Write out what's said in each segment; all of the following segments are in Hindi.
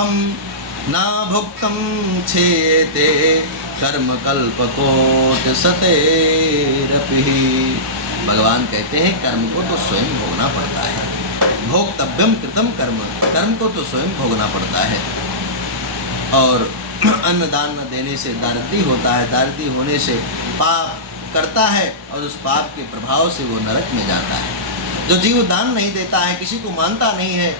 सुखम ना भुक्तम क्षेते कर्म कल्पकोट सतेरपि। भगवान कहते हैं कर्म को तो स्वयं भोगना पड़ता है। भोक्तव्यम कृतम कर्म, कर्म को तो स्वयं भोगना पड़ता है। और अन्नदान न देने से दारिद्र्य होता है, दारिद्र्य होने से पाप करता है और उस पाप के प्रभाव से वो नरक में जाता है। जो जीव दान नहीं देता है, किसी को मानता नहीं है,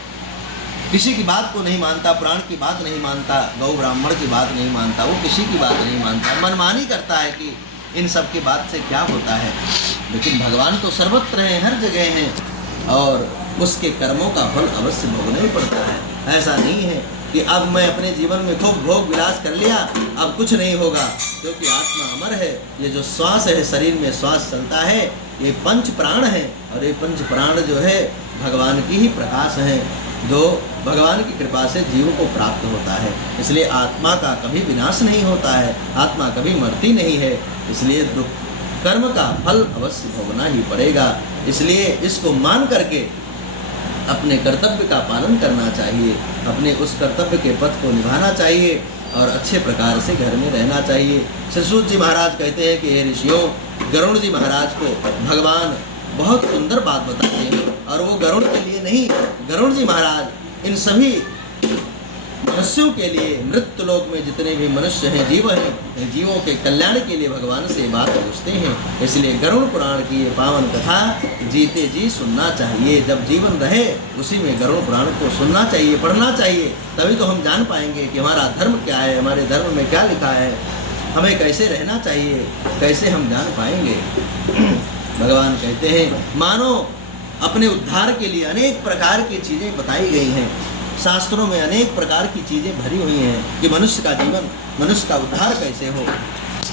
किसी की बात को नहीं मानता, प्राण की बात नहीं मानता, गौ ब्राह्मण की बात नहीं मानता, वो किसी की बात नहीं मानता, मनमानी करता है कि इन सब की बात से क्या होता है। लेकिन भगवान तो सर्वत्र हैं, हर जगह हैं और उसके कर्मों का फल अवश्य भोगना ही पड़ता है। ऐसा नहीं है कि अब मैं अपने जीवन में खूब भोग विलास कर लिया, अब कुछ नहीं होगा, क्योंकि आत्मा अमर है। ये जो श्वास है, शरीर में श्वास चलता है, ये पंच प्राण है और ये पंच प्राण जो है भगवान की ही प्रकाश है, जो भगवान की कृपा से जीव को प्राप्त होता है। इसलिए आत्मा का कभी विनाश नहीं होता है, आत्मा कभी मरती नहीं है। इसलिए दुख कर्म का फल अवश्य भोगना ही पड़ेगा। इसलिए इसको मान करके अपने कर्तव्य का पालन करना चाहिए, अपने उस कर्तव्य के पथ को निभाना चाहिए और अच्छे प्रकार से घर में रहना चाहिए। श्री सूत जी महाराज कहते हैं कि हे ऋषियों, गरुड़ जी महाराज को भगवान बहुत सुंदर बात बताते हैं और वो गरुड़ के लिए नहीं, गरुड़ जी महाराज इन सभी मनुष्यों के लिए, मृत्यु लोक में जितने भी मनुष्य हैं, जीव हैं, जीवों के कल्याण के लिए भगवान से बात पूछते हैं। इसलिए गरुड़ पुराण की ये पावन कथा जीते जी सुनना चाहिए। जब जीवन रहे उसी में गरुड़ पुराण को सुनना चाहिए, पढ़ना चाहिए, तभी तो हम जान पाएंगे कि हमारा धर्म क्या है, हमारे धर्म में क्या लिखा है, हमें कैसे रहना चाहिए, कैसे हम जान पाएंगे। भगवान कहते हैं मानो अपने उद्धार के लिए अनेक प्रकार की चीज़ें बताई गई हैं, शास्त्रों में अनेक प्रकार की चीज़ें भरी हुई हैं कि मनुष्य का जीवन, मनुष्य का उद्धार कैसे हो।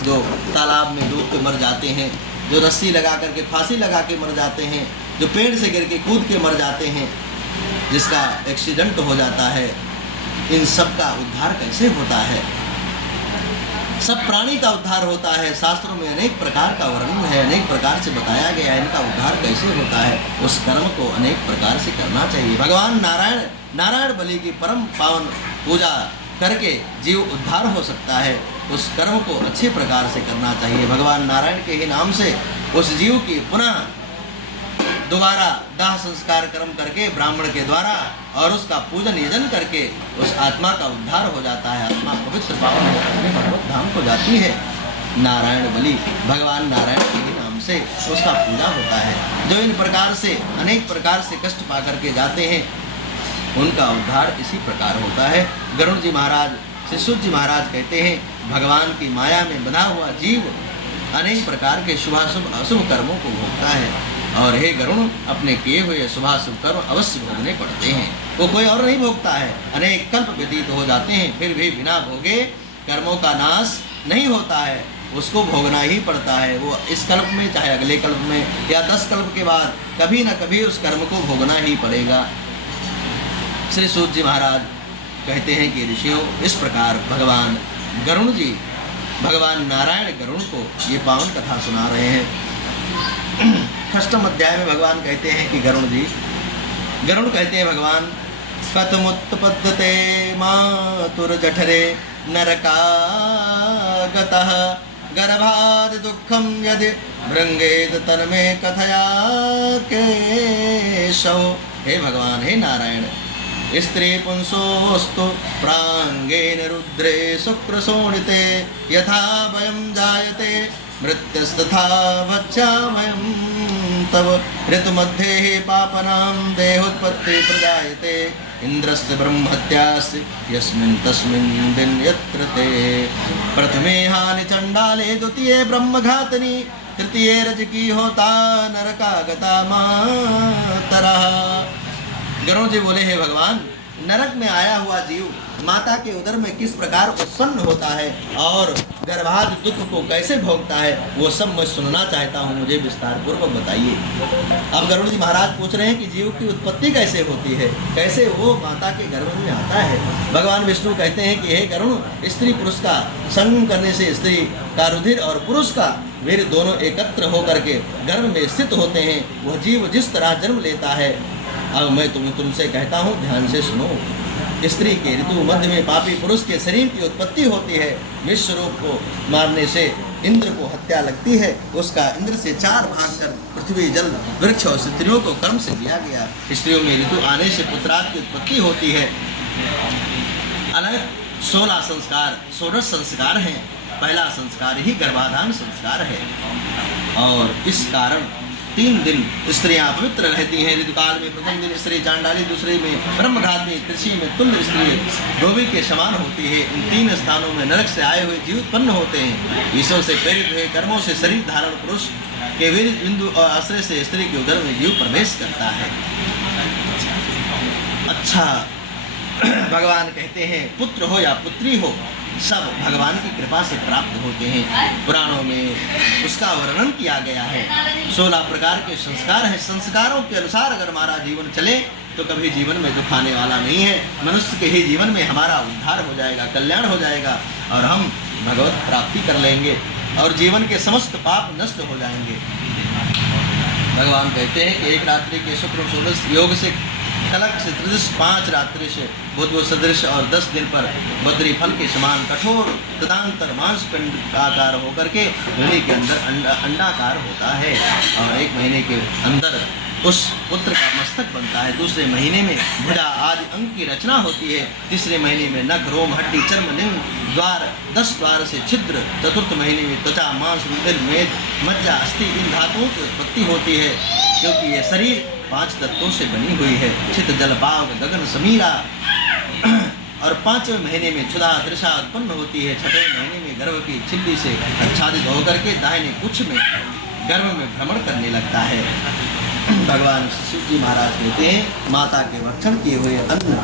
जो तालाब में डूब के मर जाते हैं, जो रस्सी लगा करके फांसी लगा के मर जाते हैं, जो पेड़ से गिर के कूद के मर जाते हैं, जिसका एक्सीडेंट हो जाता है, इन सब का उद्धार कैसे होता है। सब प्राणी का उद्धार होता है। शास्त्रों में अनेक प्रकार का वर्णन है, अनेक प्रकार से बताया गया है इनका उद्धार कैसे होता है। उस कर्म को अनेक प्रकार से करना चाहिए। भगवान नारायण बलि की परम पावन पूजा करके जीव उद्धार हो सकता है। उस कर्म को अच्छे प्रकार से करना चाहिए। भगवान नारायण के ही नाम से उस जीव की पुनः दोबारा दाह संस्कार कर्म करके ब्राह्मण के द्वारा और उसका पूजन यजन करके उस आत्मा का उद्धार हो जाता है। आत्मा पवित्र पावन होकर के भगवत धाम को जाती है। नारायण बलि भगवान नारायण के ही नाम से उसका पूजा होता है। जो इन प्रकार से अनेक प्रकार से कष्ट पा करके जाते हैं उनका उद्धार इसी प्रकार होता है। गरुड़ जी महाराज, श्री सूत जी महाराज कहते हैं भगवान की माया में बंधा हुआ जीव अनेक प्रकार के शुभाशुभ अशुभ कर्मों को भोगता है और हे गरुड़, अपने किए हुए शुभाशुभ कर्म अवश्य भोगने पड़ते हैं। वो कोई और नहीं भोगता है। अनेक कल्प व्यतीत हो जाते हैं, फिर भी बिना भोगे कर्मों का नाश नहीं होता है, उसको भोगना ही पड़ता है। वो इस कल्प में चाहे अगले कल्प में या 10 कल्प के बाद कभी न कभी उस कर्म को भोगना ही पड़ेगा। श्री सूत जी महाराज कहते हैं कि ऋषियों, इस प्रकार भगवान गरुड़ जी भगवान नारायण गरुड़ को ये पावन कथा सुना रहे हैं। 6वें अध्याय में भगवान कहते हैं कि गरुड़ कहते हैं भगवान कथमुत्पद्यते मातुर्जठरे नरकागतः गर्भाद दुःखं यदि भृंगेत तन्मे कथया केशव। हे भगवान, हे नारायण, स्त्री पुंसोस्तु प्रांगेन रुद्रे शुक्रशोणिते यथा वयं जायते मृत्युस्तथा भक्षामयं तव ऋतुमध्ये पापनां देहोत्पत्ति प्रजायते इंद्रस्य ब्रह्मत्यास्य यस्मिन् तस्मिन् दिन यत्र ते प्रथमे हानि चंडाले द्वितीये ब्रह्मघातनी तृतीये रजकी होता नरकागता मातरः। गरुड़ जी बोले, हे भगवान, नरक में आया हुआ जीव माता के उदर में किस प्रकार उत्पन्न होता है और गर्भाध दुख को कैसे भोगता है, वो सब मैं सुनना चाहता हूँ, मुझे विस्तार पूर्वक बताइए। अब गरुड़ जी महाराज पूछ रहे हैं कि जीव की उत्पत्ति कैसे होती है, कैसे वो माता के गर्भ में आता है। भगवान विष्णु कहते हैं कि हे गरुड़, स्त्री पुरुष का संगम करने से स्त्री का रुधिर और पुरुष का वीर दोनों एकत्र होकर के गर्भ में स्थित होते हैं। वह जीव जिस तरह जन्म लेता है, अब मैं तुमसे कहता हूँ, ध्यान से सुनो। स्त्री के ऋतु मध्य में पापी पुरुष के शरीर की उत्पत्ति होती है। विश्व रूप को मारने से इंद्र को हत्या लगती है। उसका इंद्र से 4 भाग कर पृथ्वी जल वृक्ष और स्त्रियों को कर्म से दिया गया। स्त्रियों में ऋतु आने से पुत्राद की उत्पत्ति होती है। अनेक 16 संस्कार, 16 संस्कार हैं। पहला संस्कार ही गर्भाधान संस्कार है और इस कारण 3 दिन स्त्रियां पवित्र रहती हैं। ऋतुकाल में प्रथम दिन स्त्री चांडाली, दूसरे में ब्रह्मघाती, कृषि में तुल्य स्त्री धोबी के समान होती है। इन 3 स्थानों में नरक से आए हुए जीव उत्पन्न होते हैं। ईश्वर से प्रेरित हुए कर्मों से शरीर धारण पुरुष के वीर बिंदु और आश्रय से स्त्री के उदर में जीव प्रवेश करता है। अच्छा, भगवान कहते हैं पुत्र हो या पुत्री हो सब भगवान की कृपा से प्राप्त होते हैं। पुराणों में उसका वर्णन किया गया है। 16 प्रकार के संस्कार हैं। संस्कारों के अनुसार अगर हमारा जीवन चले तो कभी जीवन में दुख आने वाला नहीं है। मनुष्य के ही जीवन में हमारा उद्धार हो जाएगा, कल्याण हो जाएगा और हम भगवत प्राप्ति कर लेंगे और जीवन के समस्त पाप नष्ट हो जाएंगे। भगवान कहते हैं कि एक रात्रि के शुक्र षोडश योग से कलक से त्रिदश 5 रात्रि से बुध सदृश और 10 दिन पर बद्री फल के समान कठोर तदांतर मांस पिंड का आकार होकर के योनि के अंदर अंडाकार होता है और 1 महीने के अंदर उस पुत्र का मस्तक बनता है। दूसरे महीने में भुजा आदि अंग की रचना होती है। तीसरे महीने में नख, रोम, हड्डी, चर्म, लिंग, द्वार, 10 द्वार से छिद्र। चतुर्थ महीने में त्वचा, मांस, रुधिर, मेद, मज्जा, अस्थि इन धातुओं की उत्पत्ति होती है क्योंकि ये शरीर 5 तत्वों से बनी हुई है। चित, जल, पाव, गगन, समीरा। और 5वें महीने में क्षुधा तृषा उत्पन्न होती है। 6वें महीने में गर्भ की छिल्ली से आच्छादित होकर के दाहिने कुछ में गर्भ में भ्रमण करने लगता है। भगवान शिव जी महाराज कहते हैं माता के भक्षण किए हुए अन्न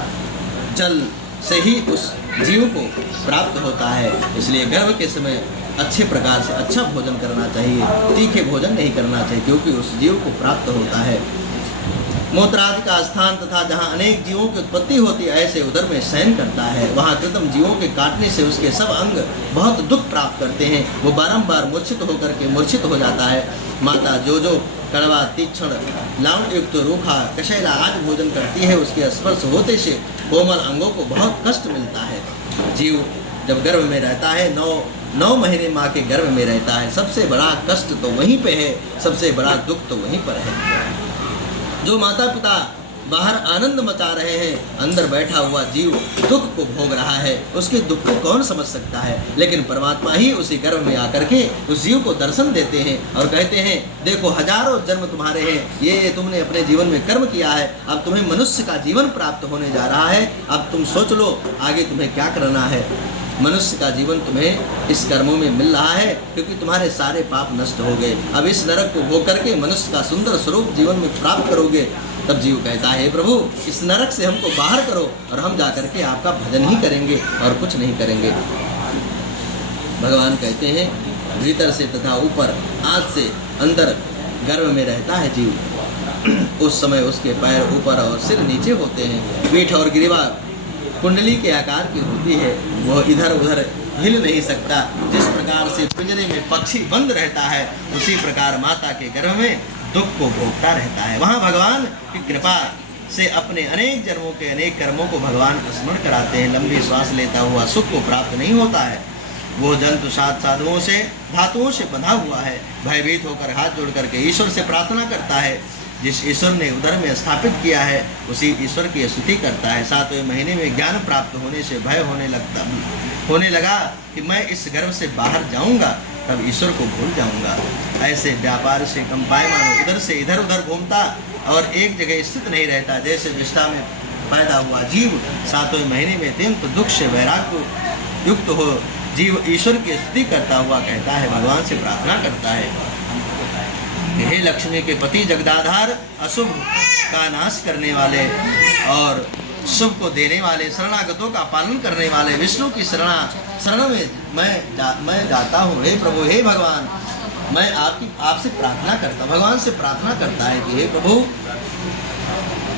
जल से ही उस जीव को प्राप्त होता है। इसलिए गर्भ के समय अच्छे प्रकार से अच्छा भोजन करना चाहिए, तीखे भोजन नहीं करना चाहिए क्योंकि उस जीव को प्राप्त होता है। मूत्रादि का स्थान तथा जहाँ अनेक जीवों की उत्पत्ति होती है ऐसे उदर में शयन करता है। वहाँ कृत्रिम जीवों के काटने से उसके सब अंग बहुत दुख प्राप्त करते हैं। वो बारंबार मूर्छित होकर के मूर्छित हो जाता है। माता जो कड़वा, तीक्ष्ण, लावण्य युक्त, रूखा, कशैला आदि भोजन करती है उसके स्पर्श होते से कोमल अंगों को बहुत कष्ट मिलता है। जीव जब गर्भ में रहता है 9 महीने माँ के गर्भ में रहता है। सबसे बड़ा कष्ट तो वहीं पे है, सबसे बड़ा दुख तो वहीं पर है। जो माता पिता बाहर आनंद मचा रहे हैं, अंदर बैठा हुआ जीव दुख को भोग रहा है। उसके दुख को कौन समझ सकता है, लेकिन परमात्मा ही उसी गर्भ में आकर के उस जीव को दर्शन देते हैं और कहते हैं देखो हजारों जन्म तुम्हारे हैं, ये तुमने अपने जीवन में कर्म किया है, अब तुम्हें मनुष्य का जीवन प्राप्त होने जा रहा है। अब तुम सोच लो आगे तुम्हें क्या करना है। मनुष्य का जीवन तुम्हें इस कर्मों में मिल रहा है क्योंकि तुम्हारे सारे पाप नष्ट हो गए। अब इस नरक को भोग करके मनुष्य का सुंदर स्वरूप जीवन में प्राप्त करोगे। तब जीव कहता है प्रभु इस नरक से हमको बाहर करो और हम जाकर के आपका भजन ही करेंगे और कुछ नहीं करेंगे। भगवान कहते हैं भीतर से तथा ऊपर आज से अंदर गर्भ में रहता है जीव। उस समय उसके पैर ऊपर और सिर नीचे होते हैं। पीठ और ग्रीवा कुंडली के आकार की होती है। वह इधर उधर हिल नहीं सकता। जिस प्रकार से पिंजरे में पक्षी बंद रहता है उसी प्रकार माता के गर्भ में दुख को भोगता रहता है। वहाँ भगवान की कृपा से अपने अनेक जन्मों के अनेक कर्मों को भगवान स्मरण कराते हैं। लंबी श्वास लेता हुआ सुख को प्राप्त नहीं होता है। वो जंतु 7 साधुओं से धातुओं से बंधा हुआ है। भयभीत होकर हाथ जोड़ करके ईश्वर से प्रार्थना करता है। जिस ईश्वर ने उदर में स्थापित किया है उसी ईश्वर की स्तुति करता है। 7वें महीने में ज्ञान प्राप्त होने से भय होने लगा कि मैं इस गर्भ से बाहर जाऊंगा, तब ईश्वर को भूल जाऊंगा। ऐसे व्यापार से कंपायमान उधर से इधर उधर घूमता और एक जगह स्थित नहीं रहता। जैसे विष्ठा में पैदा हुआ जीव 7वें महीने में अत्यंत दुख से वैराग्य युक्त हो जीव ईश्वर की स्तुति करता हुआ कहता है, भगवान से प्रार्थना करता है, हे लक्ष्मी के पति जगदाधार, अशुभ का नाश करने वाले और शुभ को देने वाले, शरणागतों का पालन करने वाले विष्णु की शरण में मैं जाता हूँ। हे प्रभु, हे भगवान, मैं आपसे प्रार्थना करता, भगवान से प्रार्थना करता है कि हे प्रभु,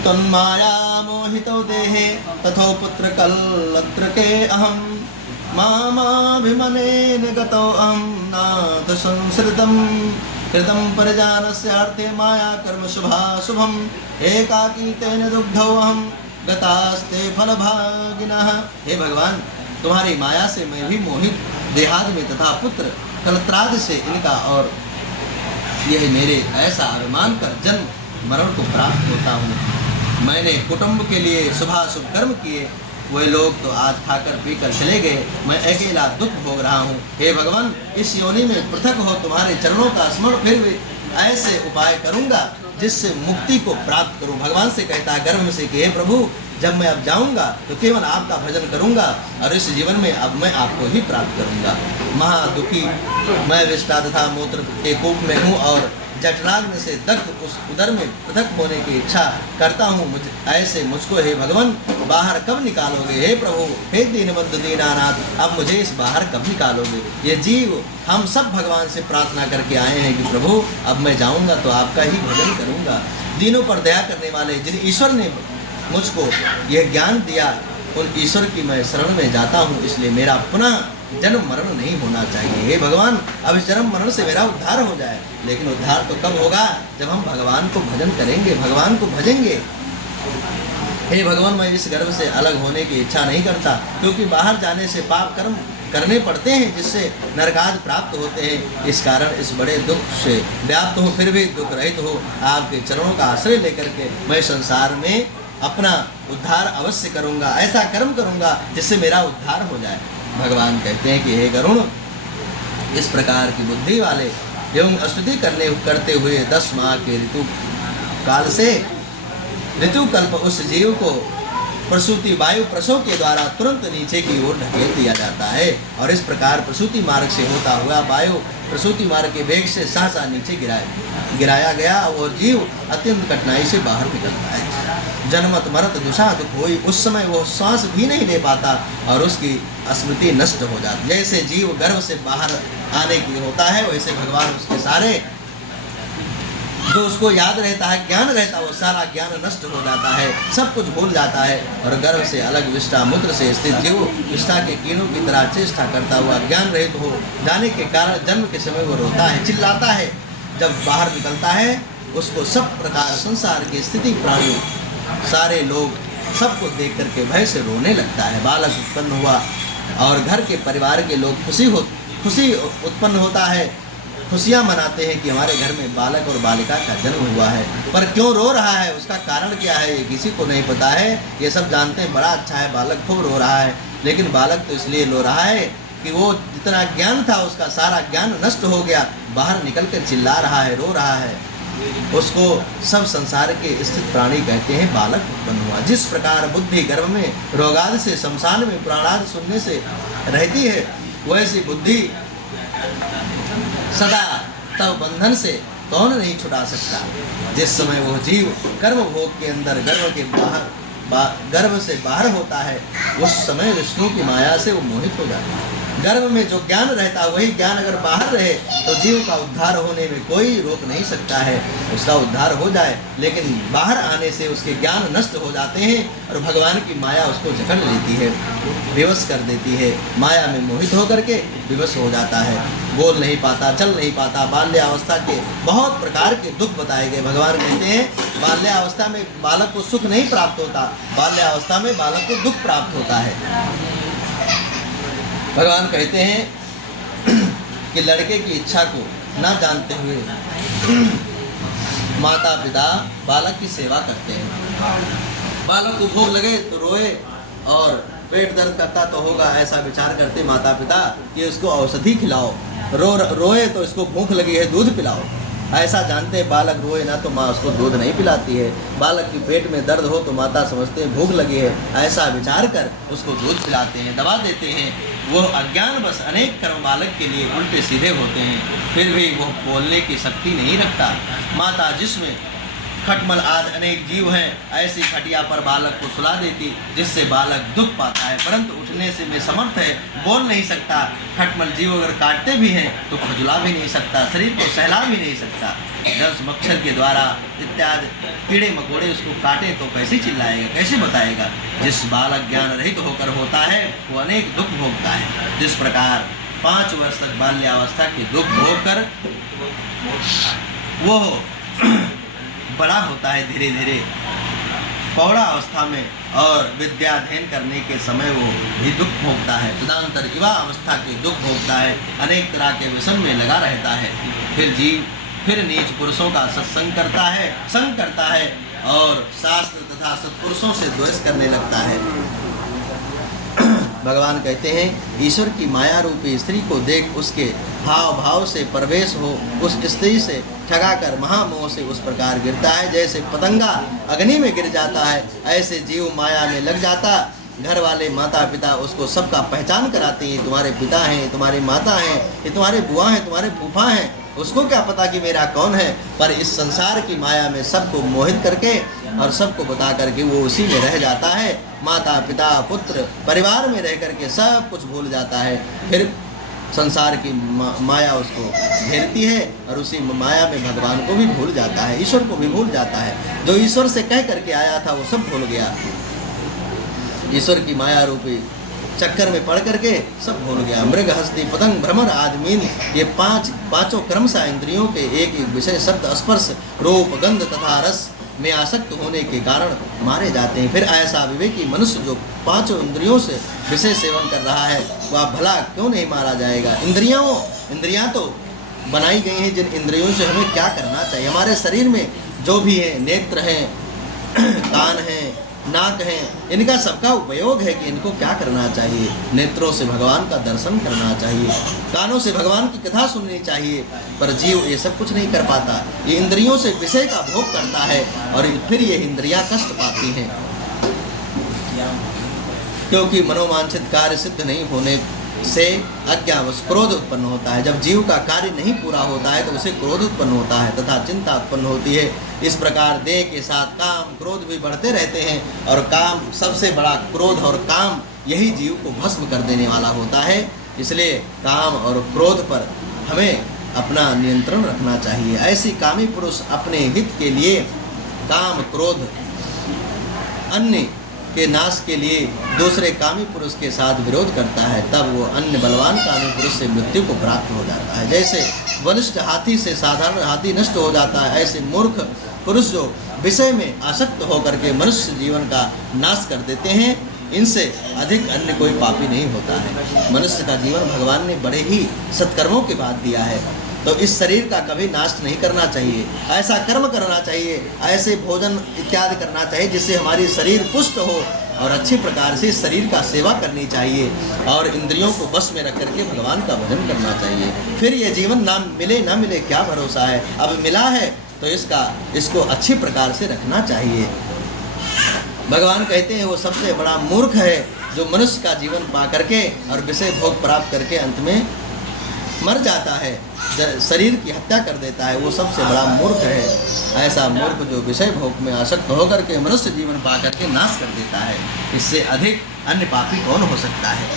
तन्माया मोहितो देहे तथो पुत्र कलत्र के अहम मामाभिमनेन गतो अहम नाथ संसृतम कृतं परिजानस्यार्थे माया कर्म शुभा शुभम एकाकी तेन दुग्धो अहम गतास्ते फलभागिनः। हे भगवान, तुम्हारी माया से मैं भी मोहित देहादि में तथा पुत्र कलत्रादि से इनका और यह मेरे ऐसा अभिमान कर जन्म मरण को प्राप्त होता हूँ। मैंने कुटुंब के लिए शुभाशुभ कर्म किए, वे लोग तो आज खाकर पीकर चले गए, मैं अकेला दुख भोग रहा हूँ। हे भगवान, इस योनि में पृथक हो तुम्हारे चरणों का स्मरण फिर भी ऐसे उपाय करूँगा जिससे मुक्ति को प्राप्त करूँ। भगवान से कहता है गर्भ में से कि हे प्रभु, जब मैं अब जाऊंगा तो केवल आपका भजन करूंगा और इस जीवन में अब मैं आपको ही प्राप्त करूंगा। महादुखी मैं विष्टा तथा मूत्र के कूप में हूँ और जठराग्नि से दग्ध उस उदर में पृथक होने की इच्छा करता हूँ। ऐसे मुझको हे भगवान बाहर कब निकालोगे? हे प्रभु, हे दीनबंधु दीनानाथ, अब मुझे इस बाहर कब निकालोगे? ये जीव हम सब भगवान से प्रार्थना करके आए हैं कि प्रभु अब मैं जाऊँगा तो आपका ही भजन करूँगा। दीनों पर दया करने वाले जिन ईश्वर ने मुझको यह ज्ञान दिया, उन ईश्वर की मैं शरण में जाता हूँ, इसलिए मेरा पुनः जन्म मरण नहीं होना चाहिए। हे भगवान, अब इस जन्म मरण से मेरा उद्धार हो जाए। लेकिन उद्धार तो कब होगा? जब हम भगवान को भजन करेंगे, भगवान को भजेंगे। हे भगवान, मैं इस गर्भ से अलग होने की इच्छा नहीं करता, क्योंकि बाहर जाने से पाप कर्म करने पड़ते हैं जिससे नरकाद प्राप्त होते हैं। इस कारण इस बड़े दुख से व्याप्त हूँ, फिर भी दुख रहित हो आपके चरणों का आश्रय लेकर के मैं संसार में अपना उद्धार अवश्य करूँगा। ऐसा कर्म करूँगा जिससे मेरा उद्धार हो जाए। भगवान कहते हैं कि हे गरुण, इस प्रकार की बुद्धि वाले एवं स्तुति करते हुए 10 माह के ऋतु काल से ऋतु कल्प उस जीव को प्रसूति वायु प्रसव के द्वारा तुरंत नीचे की ओर ढकेल दिया जाता है और इस प्रकार प्रसूति मार्ग से होता हुआ वायु प्रसूति मार्ग के वेग से सहसा नीचे गिराया गया और जीव अत्यंत कठिनाई से बाहर निकलता है। जन्मत मरत दुषा दुख हुई, उस समय वो सांस भी नहीं ले पाता और उसकी स्मृति नष्ट हो जाती। जैसे जीव गर्भ से बाहर आने की होता है, वैसे भगवान उसके सारे जो उसको याद रहता है, ज्ञान रहता है, वो सारा ज्ञान नष्ट हो जाता है, सब कुछ भूल जाता है और गर्भ से अलग विष्ठा मूत्र से स्थित जीव विष्ठा के कीड़ों की तरह चेष्टा करता हुआ ज्ञान रहित हो जाने के कारण जन्म के समय वो रोता है, चिल्लाता है। जब बाहर निकलता है उसको सब प्रकार संसार की स्थिति प्राणी सारे लोग सबको देख करके भय से रोने लगता है। बालक उत्पन्न हुआ और घर के परिवार के लोग खुशी उत्पन्न होता है, खुशियाँ मनाते हैं कि हमारे घर में बालक और बालिका का जन्म हुआ है। पर क्यों रो रहा है, उसका कारण क्या है, ये किसी को नहीं पता है। ये सब जानते हैं बड़ा अच्छा है, बालक खूब रो रहा है, लेकिन बालक तो इसलिए रो रहा है कि वो जितना ज्ञान था उसका सारा ज्ञान नष्ट हो गया, बाहर निकल कर चिल्ला रहा है, रो रहा है। उसको सब संसार के स्थित प्राणी कहते हैं बालक उत्पन्न हुआ। जिस प्रकार बुद्धि गर्भ में रोगादि से शमशान में प्राणादि सुनने से रहती है, वैसी बुद्धि सदा तब बंधन से कौन नहीं छुड़ा सकता। जिस समय वो जीव कर्म भोग के अंदर गर्भ से बाहर होता है, उस समय विष्णु की माया से वो मोहित हो जाता है। गर्भ में जो ज्ञान रहता है वही ज्ञान अगर बाहर रहे तो जीव का उद्धार होने में कोई रोक नहीं सकता है, उसका उद्धार हो जाए। लेकिन बाहर आने से उसके ज्ञान नष्ट हो जाते हैं और भगवान की माया उसको जकड़ लेती है, विवश कर देती है। माया में मोहित होकर के विवश हो जाता है, बोल नहीं पाता, चल नहीं पाता। बाल्यावस्था के बहुत प्रकार के दुख बताए गए। भगवान कहते हैं बाल्यावस्था में बालक को सुख नहीं प्राप्त होता, बाल्यावस्था में बालक को दुख प्राप्त होता है। भगवान कहते हैं कि लड़के की इच्छा को न जानते हुए माता पिता बालक की सेवा करते हैं। बालक को भूख लगे तो रोए और पेट दर्द करता तो होगा, ऐसा विचार करते माता पिता कि उसको औषधि खिलाओ, रोए तो इसको भूख लगी है दूध पिलाओ, ऐसा जानते हैं। बालक रोए ना तो माँ उसको दूध नहीं पिलाती है, बालक की पेट में दर्द हो तो माता समझते हैं भूख लगी है, ऐसा विचार कर उसको दूध पिलाते हैं, दवा देते हैं। वो अज्ञान बस अनेक कर्म बालक के लिए उल्टे सीधे होते हैं, फिर भी वो बोलने की शक्ति नहीं रखता। माता जिसमें खटमल आदि अनेक जीव हैं, ऐसी खटिया पर बालक को सुला देती जिससे बालक दुख पाता है, परंतु उठने से में समर्थ है, बोल नहीं सकता। खटमल जीव अगर काटते भी हैं तो खुजला भी नहीं सकता, शरीर को सहला भी नहीं सकता। दंश मच्छर के द्वारा इत्यादि कीड़े मकोड़े उसको काटे तो कैसे चिल्लाएगा, कैसे बताएगा। जिस बालक ज्ञान रहित होकर होता है वो अनेक दुख भोगता है। जिस प्रकार 5 वर्ष तक बाल्यावस्था के दुख भोग कर वो बड़ा होता है धीरे धीरे, पौड़ा अवस्था में और विद्याध्ययन करने के समय वो भी दुख भोगता है। तदनंतर युवा अवस्था के दुख भोगता है, अनेक तरह के व्यसन में लगा रहता है। फिर जीव फिर नीच पुरुषों का सत्संग करता है, संग करता है और शास्त्र तथा सत्पुरुषों से द्वेष करने लगता है। भगवान कहते हैं, ईश्वर की माया रूपी स्त्री को देख उसके हाव भाव से प्रवेश हो उस स्त्री से ठगाकर महामोह से उस प्रकार गिरता है जैसे पतंगा अग्नि में गिर जाता है, ऐसे जीव माया में लग जाता। घर वाले माता पिता उसको सबका पहचान कराते हैं, तुम्हारे पिता हैं, तुम्हारी माता हैं, ये तुम्हारे बुआ हैं, तुम्हारे फूफा हैं। उसको क्या पता कि मेरा कौन है, पर इस संसार की माया में सबको मोहित करके और सबको बता करके वो उसी में रह जाता है। माता पिता पुत्र परिवार में रह करके सब कुछ भूल जाता है। फिर संसार की माया उसको घेरती है और उसी माया में भगवान को भी भूल जाता है, ईश्वर को भी भूल जाता है। जो ईश्वर से कह करके आया था वो सब भूल गया। ईश्वर की माया रूपी चक्कर में पड़ करके सब भूल गया। मृग हस्ती पतंग भ्रमर आदमीन, ये पांचों क्रमशः इंद्रियों के एक एक विषय शब्द स्पर्श रूप गंध तथा रस में आसक्त होने के कारण मारे जाते हैं। फिर ऐसा विवेकी मनुष्य जो पांचों इंद्रियों से विषय सेवन कर रहा है वह भला क्यों नहीं मारा जाएगा। इंद्रियां तो बनाई गई हैं, जिन इंद्रियों से हमें क्या करना चाहिए। हमारे शरीर में जो भी है, नेत्र हैं, कान हैं, नाक है, इनका सबका उपयोग है कि इनको क्या करना चाहिए। नेत्रों से भगवान का दर्शन करना चाहिए, कानों से भगवान की कथा सुननी चाहिए, पर जीव ये सब कुछ नहीं कर पाता। ये इंद्रियों से विषय का भोग करता है और फिर ये इंद्रियां कष्ट पाती हैं, क्योंकि मनोवांछित कार्य सिद्ध नहीं होने से अज्ञावश क्रोध उत्पन्न होता है। जब जीव का कार्य नहीं पूरा होता है तो उसे क्रोध उत्पन्न होता है तथा चिंता उत्पन्न होती है। इस प्रकार देह के साथ काम क्रोध भी बढ़ते रहते हैं और काम सबसे बड़ा क्रोध और काम यही जीव को भस्म कर देने वाला होता है। इसलिए काम और क्रोध पर हमें अपना नियंत्रण रखना चाहिए। ऐसी कामी पुरुष अपने हित के लिए काम क्रोध अन्य के नाश के लिए दूसरे कामी पुरुष के साथ विरोध करता है, तब वो अन्य बलवान कामी पुरुष से मृत्यु को प्राप्त हो जाता है। जैसे बलिष्ठ हाथी से साधारण हाथी नष्ट हो जाता है, ऐसे मूर्ख पुरुष जो विषय में आसक्त होकर के मनुष्य जीवन का नाश कर देते हैं, इनसे अधिक अन्य कोई पापी नहीं होता है। मनुष्य का जीवन भगवान ने बड़े ही सत्कर्मों के बाद दिया है, तो इस शरीर का कभी नाश नहीं करना चाहिए। ऐसा कर्म करना चाहिए, ऐसे भोजन इत्यादि करना चाहिए जिससे हमारी शरीर पुष्ट हो और अच्छी प्रकार से शरीर का सेवा करनी चाहिए और इंद्रियों को बस में रख करके भगवान का भजन करना चाहिए। फिर ये जीवन ना मिले क्या भरोसा है। अब मिला है तो इसको अच्छी प्रकार से रखना चाहिए। भगवान कहते हैं वो सबसे बड़ा मूर्ख है जो मनुष्य का जीवन पा करके और विषय भोग प्राप्त करके अंत में मर जाता है, शरीर की हत्या कर देता है, वो सबसे बड़ा मूर्ख है। ऐसा मूर्ख जो विषय भोग में आसक्त होकर के मनुष्य जीवन पा करके नाश कर देता है, इससे अधिक अन्य पापी कौन हो सकता है।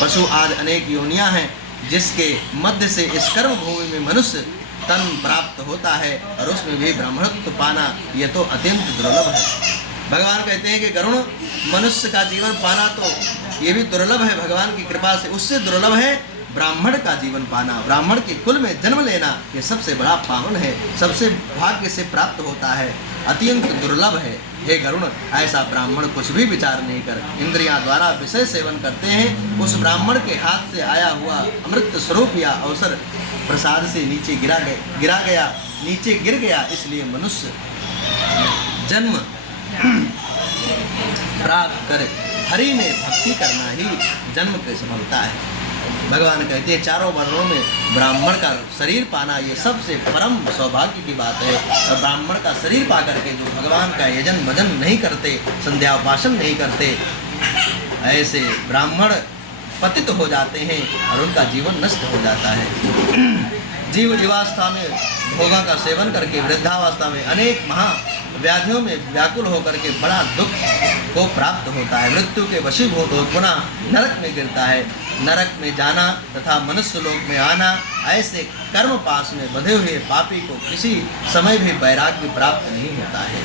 पशु आदि अनेक योनियां हैं जिसके मध्य से इस कर्म भूमि में मनुष्य तन प्राप्त होता है और उसमें भी ब्राह्मणत्व पाना यह तो अत्यंत दुर्लभ है। भगवान कहते हैं कि गरुण, मनुष्य का जीवन पाना तो ये भी दुर्लभ है भगवान की कृपा से, उससे दुर्लभ है ब्राह्मण का जीवन पाना। ब्राह्मण के कुल में जन्म लेना ये सबसे बड़ा पावन है, सबसे भाग्य से प्राप्त होता है, अत्यंत दुर्लभ है। हे गरुण, ऐसा ब्राह्मण कुछ भी विचार नहीं कर इंद्रियां द्वारा विषय सेवन करते हैं, उस ब्राह्मण के हाथ से आया हुआ अमृत स्वरूप या अवसर प्रसाद से नीचे गिर गया। इसलिए मनुष्य जन्म प्राप्त कर हरि में भक्ति करना ही जन्म की सफलता है। भगवान कहते हैं चारों वर्णों में ब्राह्मण का शरीर पाना ये सबसे परम सौभाग्य की बात है। और ब्राह्मण का शरीर पा करके जो भगवान का यजन भजन नहीं करते, संध्या उपासन नहीं करते, ऐसे ब्राह्मण पतित हो जाते हैं और उनका जीवन नष्ट हो जाता है। जीव युवावस्था में भोगा का सेवन करके वृद्धावस्था में अनेक महाव्याधियों में व्याकुल होकर के बड़ा दुख को प्राप्त होता है। मृत्यु के वशीभूत हो पुनः नरक में गिरता है। नरक में जाना तथा मनुष्य लोक में आना, ऐसे कर्म पास में बंधे हुए पापी को किसी समय भी वैराग्य प्राप्त नहीं होता है।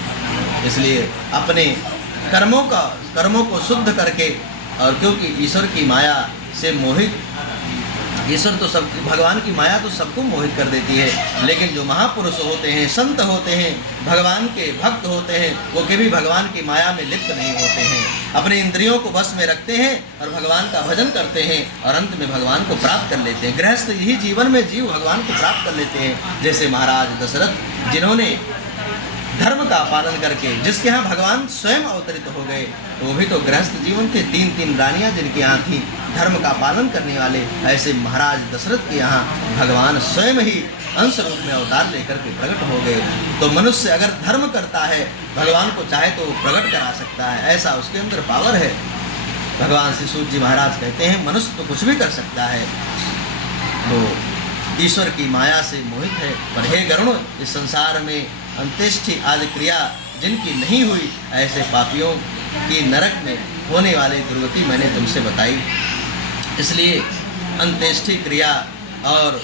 इसलिए अपने कर्मों को शुद्ध करके, और क्योंकि ईश्वर की माया से मोहित ईश्वर तो सब, भगवान की माया तो सबको मोहित कर देती है, लेकिन जो महापुरुष होते हैं, संत होते हैं, भगवान के भक्त होते हैं, वो कभी भगवान की माया में लिप्त नहीं होते हैं, अपने इंद्रियों को वश में रखते हैं और भगवान का भजन करते हैं और अंत में भगवान को प्राप्त कर लेते हैं। गृहस्थ यही जीवन में जीव भगवान को प्राप्त कर लेते हैं। जैसे महाराज दशरथ, जिन्होंने धर्म का पालन करके, जिसके यहाँ भगवान स्वयं अवतरित हो गए, तो वो भी तो गृहस्थ जीवन थे। 3 रानियां जिनके यहाँ थी धर्म का पालन करने वाले, ऐसे महाराज दशरथ के यहाँ भगवान स्वयं ही अंश रूप में अवतार लेकर के प्रकट हो गए। तो मनुष्य अगर धर्म करता है, भगवान को चाहे तो प्रकट करा सकता है, ऐसा उसके अंदर पावर है। भगवान श्री सूत जी महाराज कहते हैं मनुष्य तो कुछ भी कर सकता है, तो ईश्वर की माया से मोहित है। पर हे गरुण, इस संसार में अंत्येष्टि आदि क्रिया जिनकी नहीं हुई, ऐसे पापियों की नरक में होने वाली दुर्गति मैंने तुमसे बताई। इसलिए अंत्येष्टि क्रिया और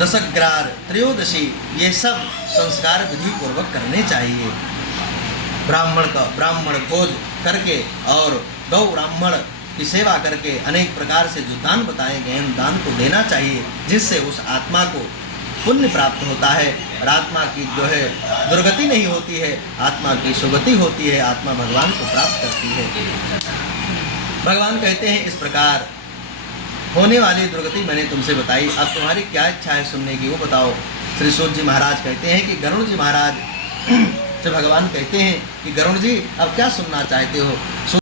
दशग्रार, त्रयोदशी, ये सब संस्कार विधि पूर्वक करने चाहिए। ब्राह्मण भोज करके और गौ ब्राह्मण की सेवा करके अनेक प्रकार से जो दान बताए गए हैं, दान को देना चाहिए, जिससे उस आत्मा को पुण्य प्राप्त होता है और आत्मा की जो है दुर्गति नहीं होती है, आत्मा की सुगति होती है, आत्मा भगवान को प्राप्त करती है। भगवान कहते हैं इस प्रकार होने वाली दुर्गति मैंने तुमसे बताई, अब तुम्हारी क्या इच्छा है सुनने की, वो बताओ। श्री सूत जी महाराज कहते हैं कि गरुड़ जी महाराज से भगवान कहते हैं कि गरुड़ जी अब क्या सुनना चाहते हो।